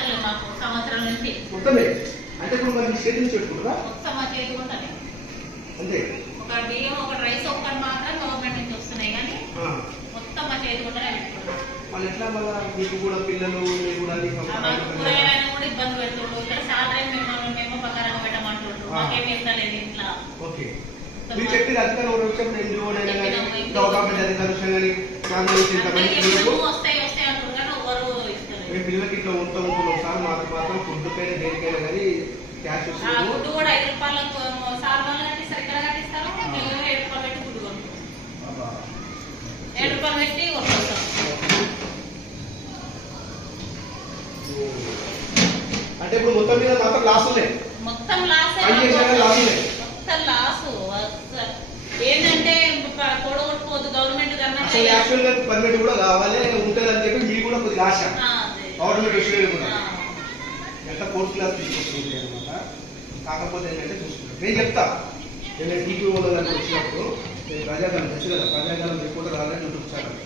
అసలు మాకు సంవత్సరం నుంచి మొత్తమే అంటే ఇప్పుడు మరి స్టేట్ నుంచి పెట్టుకుంటారా? మొత్తం మా చేతుకుంటానే అంతే. ఒక బియ్యం ఒక రైస్ ఒక్కటి మాత్రం గవర్నమెంట్ నుంచి వస్తున్నాయి కానీ మొత్తం మా చేతుకుంటానే పెట్టుకుంటాం. వాళ్ళు ఎట్లా మళ్ళీ మీకు కూడా పిల్లలు కూడా కూరగాయలను కూడా ఇబ్బంది పెడుతుండ్రు. ఇక్కడ సాలరీ మేము ప్రకారంగా పెట్టమంటుండ్రు. మాకేమి వెళ్తలేదు ఇంట్లో. ఓకే మీరు చెప్పిన అధికారులు వచ్చినప్పుడు గవర్నమెంట్ అధికారులు కానీ వస్తాయి అంటారు కానీ ఎవరు ఇస్తారు. మేము పిల్లలకి ఇట్లా ఉంటున్నాం సార్ మాకు మాత్రం ఫుడ్ పైన దేనికైనా కానీ క్యాష్ ఫుడ్ కూడా 5 రూపాయలకు సార్ వాళ్ళు కట్టిస్తారు. ఇక్కడ కట్టిస్తారు. మేము 7 రూపాయలు పెట్టి ఫుడ్ కొనుక్కుంటాం. 7 రూపాయలు పెట్టి కొనుక్కుంటాం. అంటే ఇప్పుడు మొత్తం మీద మాత్రం లాస్ ఉన్నాయి. మొత్తం లాస్ మొత్తం లాస్ ఏంటంటే కొడగొట్టుకోవద్దు గవర్నమెంట్ కన్నా పర్మిట్ కూడా కావాలి ఉంటుంది అని చెప్పి మీకు కూడా కొద్దిగా ఆశ గవర్నమెంట్ విషయంలో కూడా ఎంత 4th క్లాస్ తీసుకొస్తుంది అనమాట. కాకపోతే ఏంటంటే చూసుకుంటాం నేను చెప్తా నేను టీపీ వాళ్ళకి వచ్చినప్పుడు నేను ప్రజాగాలం తెలుసు కదా ప్రజాగాలం రిపోర్టర్ రావాలని యూట్యూబ్ ఛానల్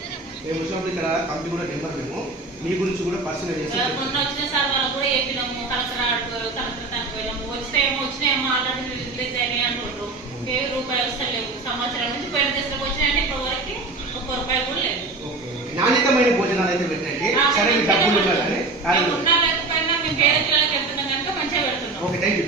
మేము వచ్చినప్పుడు ఇక్కడ కంపెనీ కూడా నెంబర్ మేము మీ గురించి కూడా పర్సనల్ చేసి మొన్న వచ్చిన సార్ వాళ్ళు కూడా చెప్పినాము కలెక్టర్ పోయినాము వచ్చినాయేమో ఆల్రెడీ రిలీజ్ అయినాయి అంటుండ్రు. 1000 రూపాయలు వస్తలేవు. సంవత్సరం నుంచి పోయిన దశలకు వచ్చినాయంటే ఇప్పటి వరకు 1 రూపాయి కూడా లేదు. నాణ్యతమైన భోజనాలు అయితే పెట్టండి. సరే డబ్బులు ఉండాలని ఉన్నా లేకపోయినా మేము పేద పిల్లలకి వెళ్తున్నాం కనుక మంచిగా పెడుతున్నాం. Okay thank you.